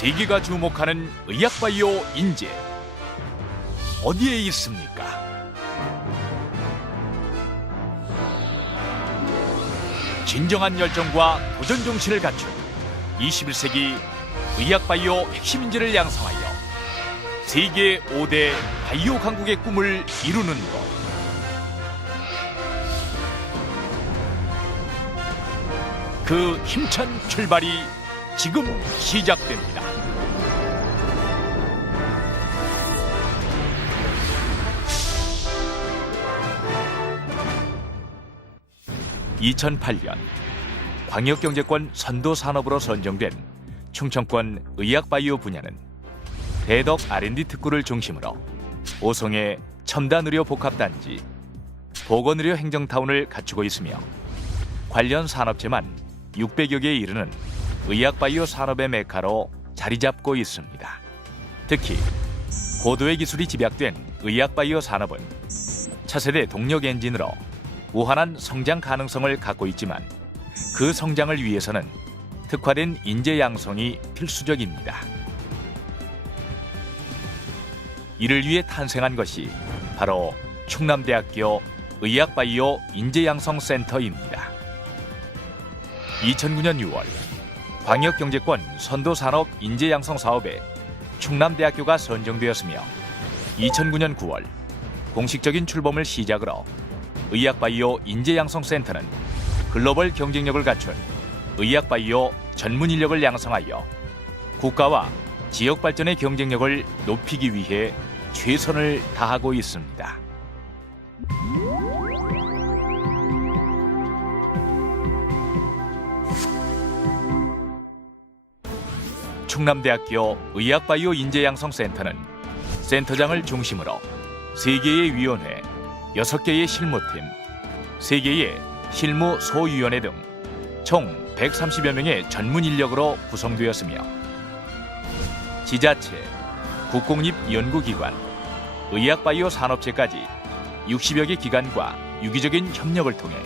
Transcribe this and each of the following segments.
세계가 주목하는 의학바이오 인재 어디에 있습니까? 진정한 열정과 도전 정신을 갖춘 21세기 의학바이오 핵심 인재를 양성하여 세계 5대 바이오 강국의 꿈을 이루는 것. 그 힘찬 출발이 지금 시작됩니다. (2008년) 광역경제권 선도 산업으로 선정된 충청권 의학바이오 분야는 대덕 R&D 특구를 중심으로 오송의 첨단 의료 복합단지, 보건 의료 행정타운을 갖추고 있으며 관련 산업체만 600여 개에 이르는 의학바이오 산업의 메카로 자리 잡고 있습니다. 특히 고도의 기술이 집약된 의학바이오 산업은 차세대 동력 엔진으로 무한한 성장 가능성을 갖고 있지만 그 성장을 위해서는 특화된 인재 양성이 필수적입니다. 이를 위해 탄생한 것이 바로 충남대학교 의학바이오 인재양성센터입니다. 2009년 6월 광역경제권 선도산업 인재양성 사업에 충남대학교가 선정되었으며 2009년 9월 공식적인 출범을 시작으로 의학바이오 인재양성센터는 글로벌 경쟁력을 갖춘 의학바이오 전문 인력을 양성하여 국가와 지역 발전의 경쟁력을 높이기 위해 최선을 다하고 있습니다. 충남대학교 의학바이오 인재양성센터는 센터장을 중심으로 3개의 위원회, 6개의 실무팀, 3개의 실무 소위원회 등 총 130여 명의 전문 인력으로 구성되었으며 지자체, 국공립 연구기관, 의학바이오 산업체까지 60여 개 기관과 유기적인 협력을 통해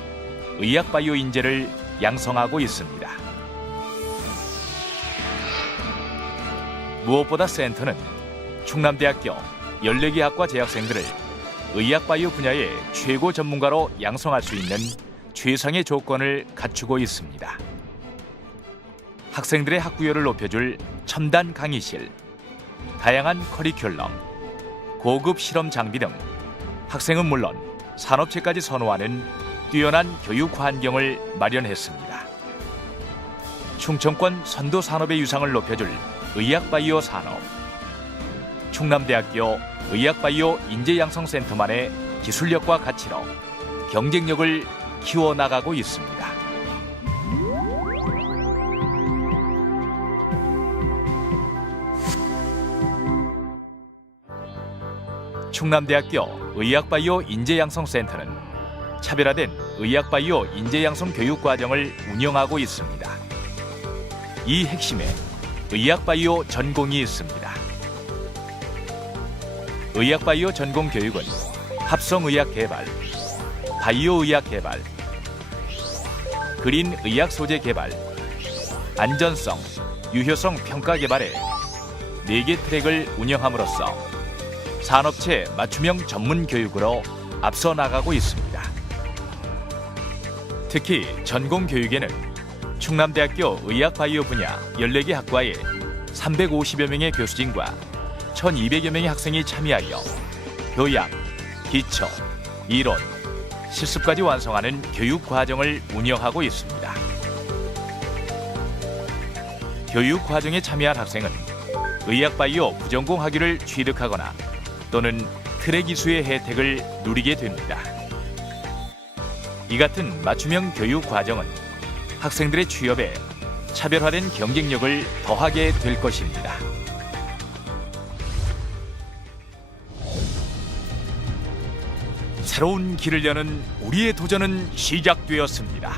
의학바이오 인재를 양성하고 있습니다. 무엇보다 센터는 충남대학교 14개 학과 재학생들을 의학바이오 분야의 최고 전문가로 양성할 수 있는 최상의 조건을 갖추고 있습니다. 학생들의 학구열을 높여줄 첨단 강의실, 다양한 커리큘럼, 고급 실험 장비 등 학생은 물론 산업체까지 선호하는 뛰어난 교육 환경을 마련했습니다. 충청권 선도 산업의 유상을 높여줄 의학바이오 산업, 충남대학교 의학바이오 인재양성센터만의 기술력과 가치로 경쟁력을 키워나가고 있습니다. 충남대학교 의학바이오 인재양성센터는 차별화된 의학바이오 인재양성 교육 과정을 운영하고 있습니다. 이 핵심에 의학바이오 전공이 있습니다. 의학바이오 전공 교육은 합성의학 개발, 바이오의학 개발, 그린 의학 소재 개발, 안전성, 유효성 평가 개발에 4개 트랙을 운영함으로써 산업체 맞춤형 전문 교육으로 앞서 나가고 있습니다. 특히 전공 교육에는 충남대학교 의학바이오 분야 14개 학과에 350여 명의 교수진과 1,200여 명의 학생이 참여하여 교양, 기초, 이론, 실습까지 완성하는 교육 과정을 운영하고 있습니다. 교육 과정에 참여한 학생은 의학바이오 부전공 학위를 취득하거나 또는 트랙 이수의 혜택을 누리게 됩니다. 이 같은 맞춤형 교육 과정은 학생들의 취업에 차별화된 경쟁력을 더하게 될 것입니다. 새로운 길을 여는 우리의 도전은 시작되었습니다.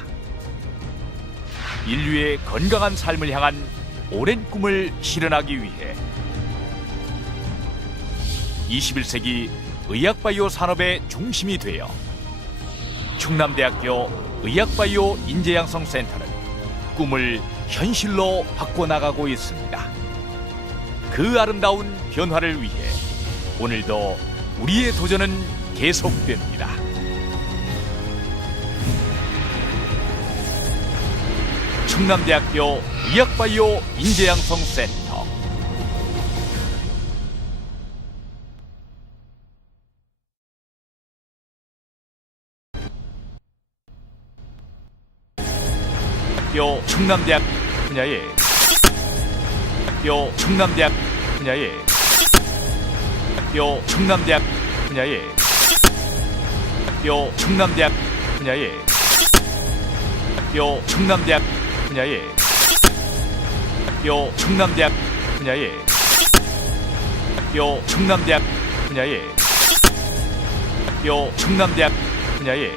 인류의 건강한 삶을 향한 오랜 꿈을 실현하기 위해 21세기 의학바이오 산업의 중심이 되어 충남대학교 의학바이오 인재양성센터는 꿈을 현실로 바꿔나가고 있습니다. 그 아름다운 변화를 위해 오늘도 우리의 도전은 계속됩니다. 충남대학교 의학바이오 인재양성 센터 학교 충남대학 분야의 학교 충남대학 분야의 학교 충남대학 분야의 학 교 충남대학 분야의 학교 충남대학 분야의 학교 충남대학 분야의 학교 충남대학 분야의 학교 충남대학 분야의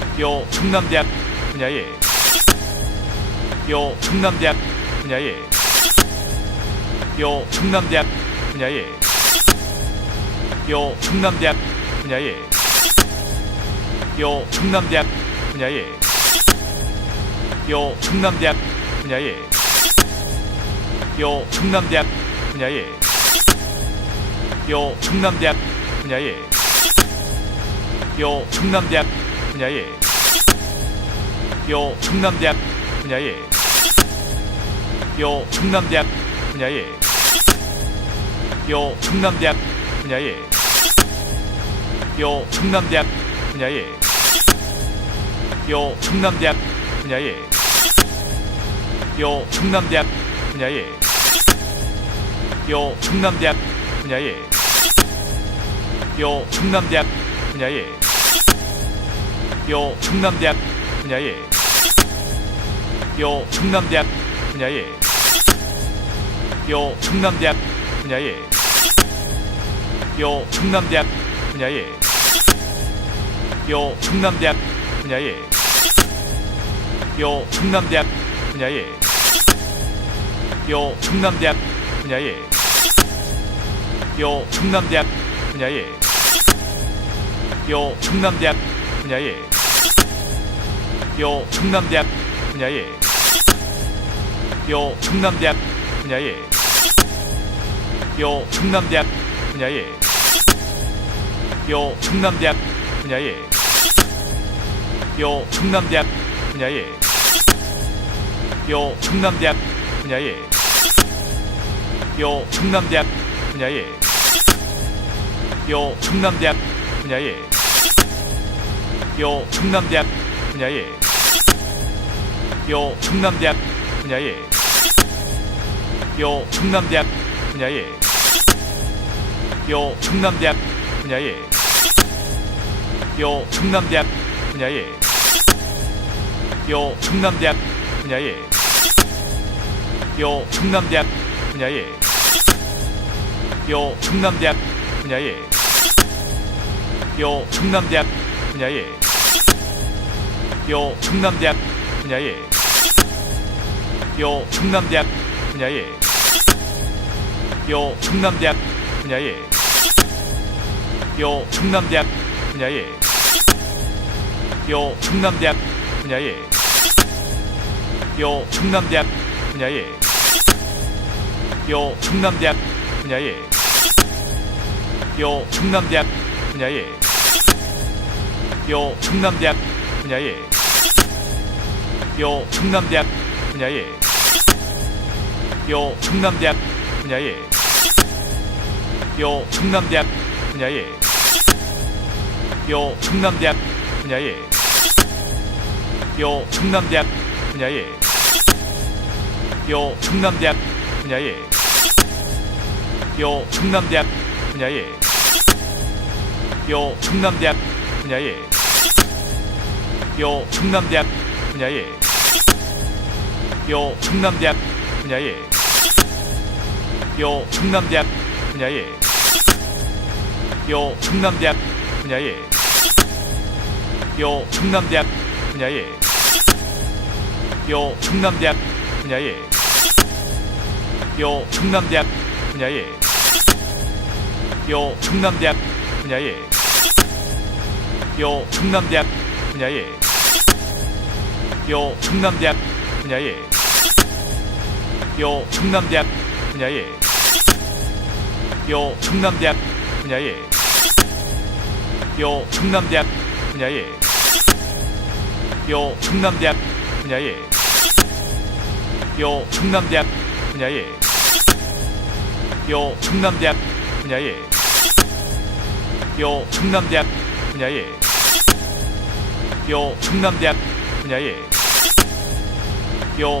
학교 충남대학 분야의 학교 충남대학 분야의 학교 충남대학 분야의 학교 충남대학 분야의 학 교 충남대학 분야의 학교 충남대학 분야의 학교 충남대학 분야의 학교 충남대학 분야의 학교 충남대학 분야의 학교 충남대학 분야의 학교 충남대학 분야의 학교 충남대학 분야의 학교 충남대학 분야의 학 교 충남대학 분야의 학교 충남대학 분야의 학교 충남대학 분야의 학교 충남대학 분야의 학교 충남대학 분야의 학교 충남대학 분야의 학교 충남대학 분야의 학교 충남대학 분야의 학교 충남대학 분야의 학 교 충남대학 분야의 학교 충남대학 분야의 학교 충남대학 분야의 학교 충남대학 분야의 학교 충남대학 분야의 학교 충남대학 분야의 학교 충남대학 분야의 학교 충남대학 분야의 학교 충남대학 분야의 학 교 충남대학 분야의 학교 충남대학 분야의 학교 충남대학 분야의 학교 충남대학 분야의 학교 충남대학 분야의 학교 충남대학 분야의 학교 충남대학 분야의 학교 충남대학 분야의 학교 충남대학 분야의 학 교 충남대학 분야의 학교 충남대학 분야의 학교 충남대학 분야의 학교 충남대학 분야의 학교 충남대학 분야의 학교 충남대학 분야의 학교 충남대학 분야의 학교 충남대학 분야의 학교 충남대학 분야의 학 교 충남대학 분야의 학교 충남대학 분야의 학교 충남대학 분야의 학교 충남대학 분야의 학교 충남대학 분야의 학교 충남대학 분야의 학교 충남대학 분야의 학교 충남대학 분야의 학교 충남대학 분야의 학 교 충남대학 분야의 학교 충남대학 분야의 학교 충남대학 분야의 학교 충남대학 분야의 학교 충남대학 분야의 학교 충남대학 분야의 학교 충남대학 분야의 학교 충남대학 분야의 학교 충남대학 분야의 학 교 충남대학 분야의 학교 충남대학 분야의 학교 충남대학 분야의 학교 충남대학 분야의 학교 충남대학 분야의 학교 충남대학 분야의 학교 충남대학 분야의 학교 충남대학 분야의 학교 충남대학 분야의 학 교 충남대학 분야의 학교 충남대학 분야의 학교